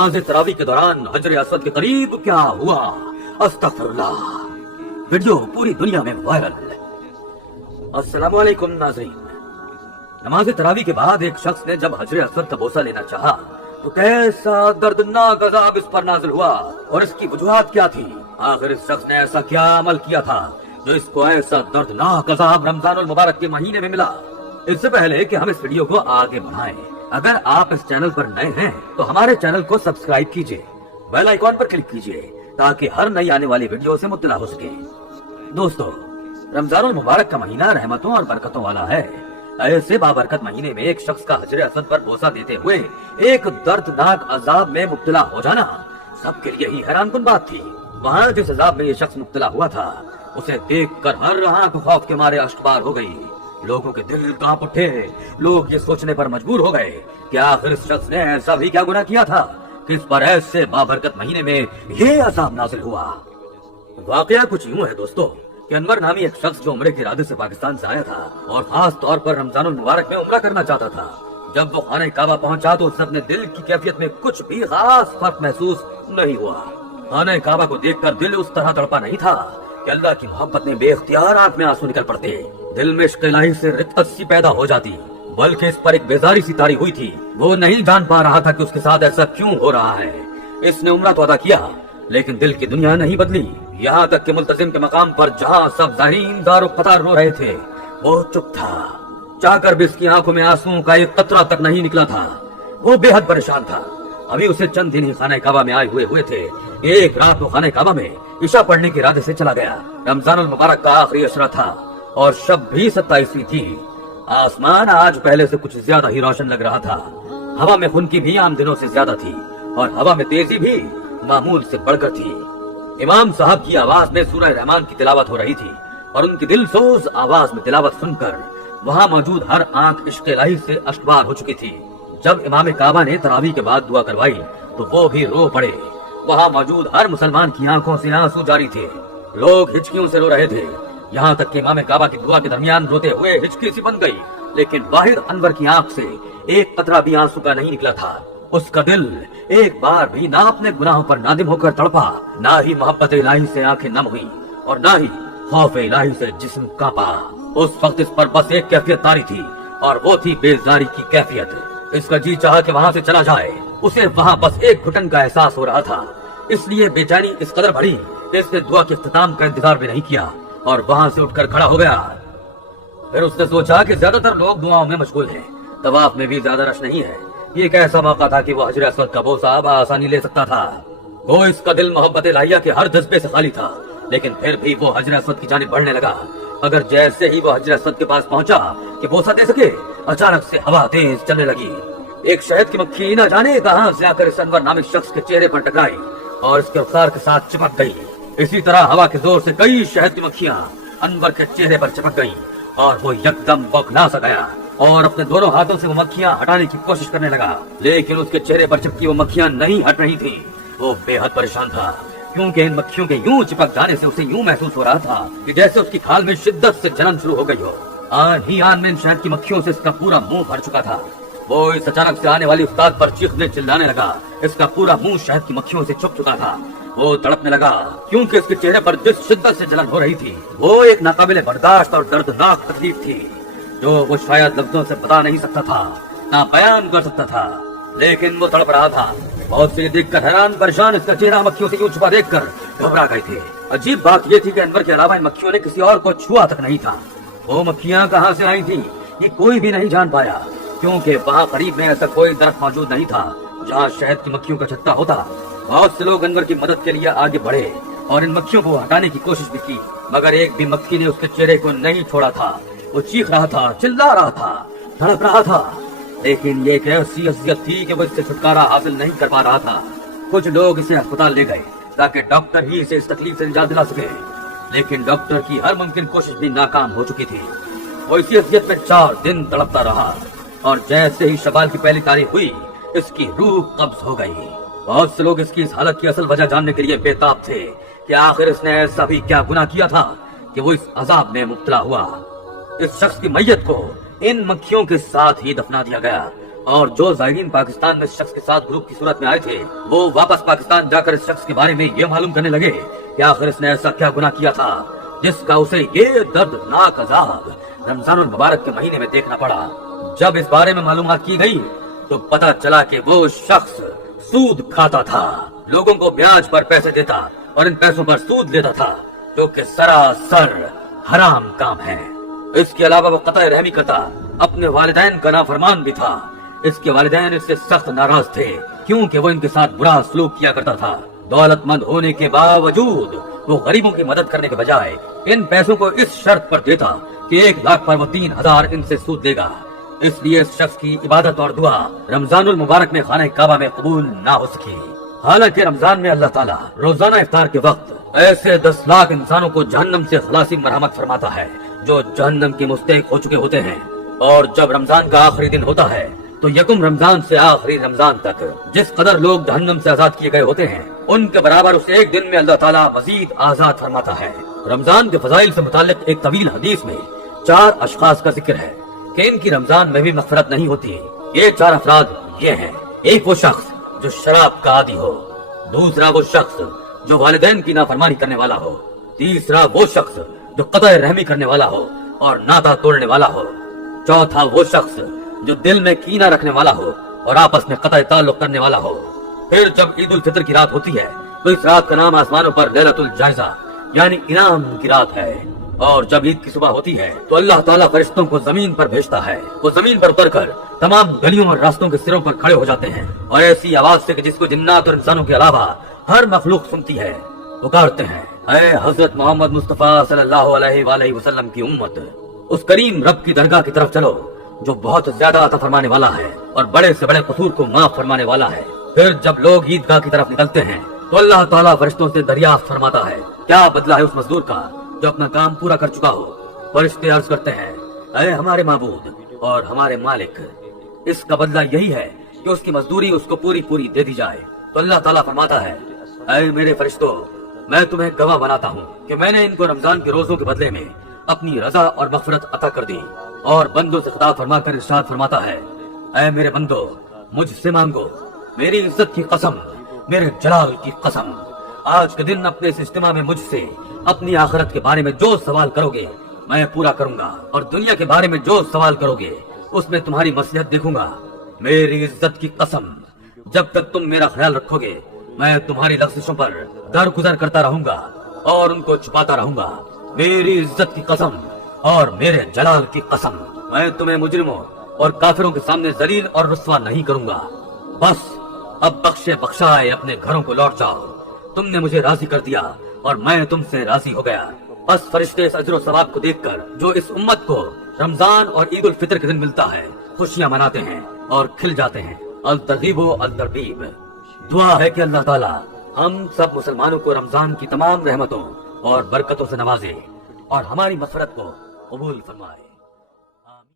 نماز تراویح کے دوران حجر اسود کے قریب کیا ہوا؟ استغفراللہ۔ ویڈیو پوری دنیا میں وائرل۔ السلام علیکم ناظرین، نماز تراویح کے بعد ایک شخص نے جب حجر اسود کا بوسہ لینا چاہا تو کیسا دردناک عذاب اس پر نازل ہوا، اور اس کی وجوہات کیا تھی؟ آخر اس شخص نے ایسا کیا عمل کیا تھا جو اس کو ایسا دردناک عذاب رمضان المبارک کے مہینے میں ملا؟ اس سے پہلے کہ ہم اس ویڈیو کو آگے بڑھائیں، اگر آپ اس چینل پر نئے ہیں تو ہمارے چینل کو سبسکرائب کیجئے، بیل آئیکن پر کلک کیجئے تاکہ ہر نئی آنے والی ویڈیو سے مطلع ہو سکے۔ دوستو، رمضان المبارک کا مہینہ رحمتوں اور برکتوں والا ہے۔ ایسے بابرکت مہینے میں ایک شخص کا حجر اسود پر بوسہ دیتے ہوئے ایک دردناک عذاب میں مبتلا ہو جانا سب کے لیے ہی حیران کن بات تھی۔ وہاں جس عذاب میں یہ شخص مبتلا ہوا تھا اسے دیکھ کر ہر آنکھ خوف کے مارے اشکبار ہو گئی، لوگوں کے دل کانپ اٹھے، لوگ یہ سوچنے پر مجبور ہو گئے کہ آخر اس شخص نے ایسا بھی کیا گناہ کیا تھا کہ اس پر ایسے بابرکت مہینے میں یہ عذاب نازل ہوا۔ واقعہ کچھ یوں ہے دوستو کہ انور نامی ایک شخص جو عمرے کے ارادے سے پاکستان سے آیا تھا اور خاص طور پر رمضان المبارک میں عمرہ کرنا چاہتا تھا، جب وہ خانہ کعبہ پہنچا تو اسے اپنے دل کی کیفیت میں کچھ بھی خاص فرق محسوس نہیں ہوا۔ خانہ کعبہ کو دیکھ کر دل اس طرح تڑپا نہیں تھا کہ اللہ کی محبت میں بے اختیار آنکھ میں آنسو نکل پڑتے، دل میں عشق الہی سے رقت سی پیدا ہو جاتی، بلکہ اس پر ایک بیزاری سی طاری ہوئی تھی۔ وہ نہیں جان پا رہا تھا کہ اس کے ساتھ ایسا کیوں ہو رہا ہے۔ اس نے عمرہ تو ادا کیا لیکن دل کی دنیا نہیں بدلی، یہاں تک کہ ملتزم کے مقام پر جہاں سب زائرین دار و قطار رو رہے تھے وہ چپ تھا، چاہ کر بھی اس کی آنکھوں میں آنسو کا ایک قطرہ تک نہیں نکلا تھا۔ وہ بے حد پریشان تھا۔ ابھی اسے چند دن ہی خانہ کعبہ میں آئے ہوئے تھے، ایک رات وہ خانہ کعبہ میں عشاء پڑھنے کے ارادے سے چلا گیا۔ رمضان المبارک کا آخری عشرہ تھا اور شب بھی 27ویں تھی۔ آسمان آج پہلے سے کچھ زیادہ ہی روشن لگ رہا تھا، ہوا میں خنکی بھی عام دنوں سے زیادہ تھی اور ہوا میں تیزی بھی معمول سے بڑھ کر تھی۔ امام صاحب کی آواز میں سورہ رحمان کی تلاوت ہو رہی تھی اور ان کی دل سوز آواز میں تلاوت سن کر وہاں موجود ہر آنکھ عشق الہی سے اشکبار ہو چکی تھی۔ جب امام کعبہ نے تراویح کے بعد دعا کروائی تو وہ بھی رو پڑے۔ وہاں موجود ہر مسلمان کی آنکھوں سے آنسو جاری تھے، لوگ ہچکیوں سے رو رہے تھے، یہاں تک کہ امام کعبہ کی دعا کے درمیان روتے ہوئے ہچکی سی بن گئی، لیکن واحد انور کی آنکھ سے ایک قطرہ بھی آنسو کا نہیں نکلا تھا۔ اس کا دل ایک بار بھی نہ اپنے گناہوں پر نادم ہو کر تڑپا، نہ ہی محبت الہی سے آنکھیں نم ہوئی اور نہ ہی خوف الہی سے جسم کانپا۔ اس وقت اس پر بس ایک کیفیت طاری تھی اور وہ تھی بیزاری کی کیفیت۔ اس کا جی چاہا کہ وہاں سے چلا جائے، اسے وہاں بس ایک گھٹن کا احساس ہو رہا تھا، اس لیے بے چینی اس قدر بڑھی کہ اس نے دعا کے اختتام کا انتظار بھی نہیں کیا اور وہاں سے اٹھ کر کھڑا ہو گیا۔ پھر اس نے سوچا کہ زیادہ تر لوگ دعاؤں میں مشغول ہیں، طواف میں بھی زیادہ رش نہیں ہے، یہ ایک ایسا موقع تھا کہ وہ حجر اسود کا بوسہ بآسانی لے سکتا تھا۔ وہ اس کا دل محبت الہیہ کے ہر جذبے سے خالی تھا، لیکن پھر بھی وہ حجر اسود کی جانب بڑھنے لگا۔ اگر جیسے ہی وہ حجر اسود کے پاس پہنچا کہ بوسہ دے سکے، اچانک سے ہوا تیز چلنے لگی۔ ایک شہد کی مکھی نہ جانے کہاں سے آ کر اس انور نامی شخص کے چہرے پر ٹکرائی اور اس کے رخسار کے ساتھ چپک گئی۔ اسی طرح ہوا کے زور سے کئی شہد کی مکھیاں انور کے چہرے پر چپک گئیں اور وہ یکدم بوکھلا سا گیا اور اپنے دونوں ہاتھوں سے وہ مکھیاں ہٹانے کی کوشش کرنے لگا، لیکن اس کے چہرے پر چپکی وہ مکھیاں نہیں ہٹ رہی تھیں۔ وہ بے حد پریشان تھا کیونکہ ان مکھیوں کے یوں چپک جانے سے اسے یوں محسوس ہو رہا تھا کہ جیسے اس کی کھال میں شدت سے جلن شروع ہو گئی ہو۔ آن ہی آن میں ان شہد کی مکھیوں سے اس کا پورا منہ بھر چکا تھا۔ وہ اس اچانک سے آنے والی استاد پر چیخنے چلانے لگا، اس کا پورا منہ شہد کی مکھیوں سے چھپ چکا تھا۔ وہ تڑپنے لگا کیونکہ اس کے چہرے پر جس شدت سے جلن ہو رہی تھی وہ ایک ناقابل برداشت اور دردناک تکلیف تھی جو وہ شاید لفظوں سے بتا نہیں سکتا تھا، نہ بیان کر سکتا تھا، لیکن وہ تڑپ رہا تھا۔ بہت سے دیکھ کر حیران پریشان اس کا چہرہ مکھیوں سے یوں چھپا دیکھ کر گھبرا گئے تھے۔ عجیب بات یہ تھی کہ انور کے علاوہ ان مکھیوں نے کسی اور کو چھوا تک نہیں تھا۔ وہ مکھیاں کہاں سے آئی تھیں یہ کوئی بھی نہیں جان پایا، کیونکہ وہاں قریب میں ایسا کوئی درخت موجود نہیں تھا جہاں شہد کی مکھیوں کا چھتا ہوتا۔ بہت سے لوگ انور کی مدد کے لیے آگے بڑھے اور ان مکھیوں کو ہٹانے کی کوشش بھی کی، مگر ایک بھی مکھی نے اس کے چہرے کو نہیں چھوڑا تھا۔ وہ چیخ رہا تھا، چلا رہا تھا، تڑپ رہا تھا، لیکن یہ ایک ایسی اذیت تھی کہ وہ اس سے چھٹکارا حاصل نہیں کر پا رہا تھا۔ کچھ لوگ اسے ہسپتال لے گئے تاکہ ڈاکٹر ہی اسے اس تکلیف سے نجات دلا سکے، لیکن ڈاکٹر کی ہر ممکن کوشش بھی ناکام ہو چکی تھی۔ وہ اسی اذیت میں 4 دن تڑپتا رہا اور جیسے ہی شوال کی پہلی تاریخ ہوئی اس کی روح قبض ہو گئی۔ بہت سے لوگ اس کی اس حالت کی اصل وجہ جاننے کے لیے بے تاب تھے کہ آخر اس نے ایسا بھی کیا گناہ کیا تھا کہ وہ اس عذاب میں مبتلا ہوا۔ اس شخص کی میت کو ان مکھیوں کے ساتھ ہی دفنا دیا گیا اور جو زائرین پاکستان میں اس شخص کے ساتھ گروپ کی صورت میں آئے تھے وہ واپس پاکستان جا کر اس شخص کے بارے میں یہ معلوم کرنے لگے کہ آخر اس نے ایسا کیا گناہ کیا تھا جس کا اسے یہ دردناک عذاب رمضان المبارک کے مہینے میں دیکھنا پڑا۔ جب اس بارے میں معلومات کی گئی تو پتہ چلا کہ وہ شخص سود کھاتا تھا، لوگوں کو بیاج پر پیسے دیتا اور ان پیسوں پر سود لیتا تھا، جو کہ سراسر حرام کام ہے۔ اس کے علاوہ وہ قطع رحمی کرتا، اپنے والدین کا نافرمان بھی تھا۔ اس کے والدین اس سے سخت ناراض تھے کیونکہ وہ ان کے ساتھ برا سلوک کیا کرتا تھا۔ دولت مند ہونے کے باوجود وہ غریبوں کی مدد کرنے کے بجائے ان پیسوں کو اس شرط پر دیتا کہ 1 لاکھ پر وہ 3000 ان سے سود لے گا۔ اس لیے اس شخص کی عبادت اور دعا رمضان المبارک میں خانہ کعبہ میں قبول نہ ہو سکی۔ حالانکہ رمضان میں اللہ تعالیٰ روزانہ افطار کے وقت ایسے 10 لاکھ انسانوں کو جہنم سے خلاصی مرحمت فرماتا ہے جو جہنم کے مستحق ہو چکے ہوتے ہیں۔ اور جب رمضان کا آخری دن ہوتا ہے تو یکم رمضان سے آخری رمضان تک جس قدر لوگ جہنم سے آزاد کیے گئے ہوتے ہیں ان کے برابر اسے ایک دن میں اللہ تعالیٰ مزید آزاد فرماتا ہے۔ رمضان کے فضائل سے متعلق ایک طویل حدیث میں 4 اشخاص کا ذکر ہے کہ ان کی رمضان میں بھی مغفرت نہیں ہوتی۔ یہ 4 افراد یہ ہیں: ایک وہ شخص جو شراب کا عادی ہو، دوسرا وہ شخص جو والدین کی نافرمانی کرنے والا ہو، تیسرا وہ شخص جو قطع رحمی کرنے والا ہو اور ناتا توڑنے والا ہو، چوتھا وہ شخص جو دل میں کینہ رکھنے والا ہو اور آپس میں قطع تعلق کرنے والا ہو۔ پھر جب عید الفطر کی رات ہوتی ہے تو اس رات کا نام آسمانوں پر لیلۃ الجائزہ یعنی انعام کی رات ہے، اور جب عید کی صبح ہوتی ہے تو اللہ تعالیٰ فرشتوں کو زمین پر بھیجتا ہے۔ وہ زمین پر اتر کر تمام گلیوں اور راستوں کے سروں پر کھڑے ہو جاتے ہیں اور ایسی آواز سے کہ جس کو جنات اور انسانوں کے علاوہ ہر مخلوق سنتی ہے پکارتے ہیں: اے حضرت محمد مصطفیٰ صلی اللہ علیہ وآلہ وسلم کی امت، اس کریم رب کی درگاہ کی طرف چلو جو بہت زیادہ عطا فرمانے والا ہے اور بڑے سے بڑے قصور کو معاف فرمانے والا ہے۔ پھر جب لوگ عیدگاہ کی طرف نکلتے ہیں تو اللہ تعالیٰ فرشتوں سے دریافت فرماتا ہے: کیا بدلہ ہے اس مزدور کا جو اپنا کام پورا کر چکا ہو؟ فرشتے عرض کرتے ہیں: اے ہمارے معبود اور ہمارے مالک، اس کا بدلہ یہی ہے کہ اس کی مزدوری اس کو پوری دے دی جائے۔ تو اللہ تعالیٰ فرماتا ہے: اے میرے فرشتوں، میں تمہیں گواہ بناتا ہوں کہ میں نے ان کو رمضان کے روزوں کے بدلے میں اپنی رضا اور مغفرت عطا کر دی۔ اور بندوں سے خطاب فرما کر ارشاد فرماتا ہے: اے میرے بندو، مجھ سے مانگو، میری عزت کی قسم، میرے جلال کی قسم، آج کے دن اپنے اس اجتماع میں مجھ سے اپنی آخرت کے بارے میں جو سوال کرو گے میں پورا کروں گا، اور دنیا کے بارے میں جو سوال کرو گے اس میں تمہاری مصلحت دیکھوں گا۔ میری عزت کی قسم، جب تک تم میرا خیال رکھو گے میں تمہاری لغزشوں پر درگزر کرتا رہوں گا اور ان کو چھپاتا رہوں گا۔ میری عزت کی قسم اور میرے جلال کی قسم، میں تمہیں مجرموں اور کافروں کے سامنے ذلیل اور رسوا نہیں کروں گا۔ بس اب بخشے بخشائے اپنے گھروں کو لوٹ جاؤ، تم نے مجھے راضی کر دیا اور میں تم سے راضی ہو گیا۔ بس فرشتے اس اجر و ثواب کو دیکھ کر جو اس امت کو رمضان اور عید الفطر کے دن ملتا ہے خوشیاں مناتے ہیں اور کھل جاتے ہیں۔ الترغیب و الترغیب۔ دعا ہے کہ اللہ تعالیٰ ہم سب مسلمانوں کو رمضان کی تمام رحمتوں اور برکتوں سے نوازے اور ہماری مغفرت کو قبول فرمائے۔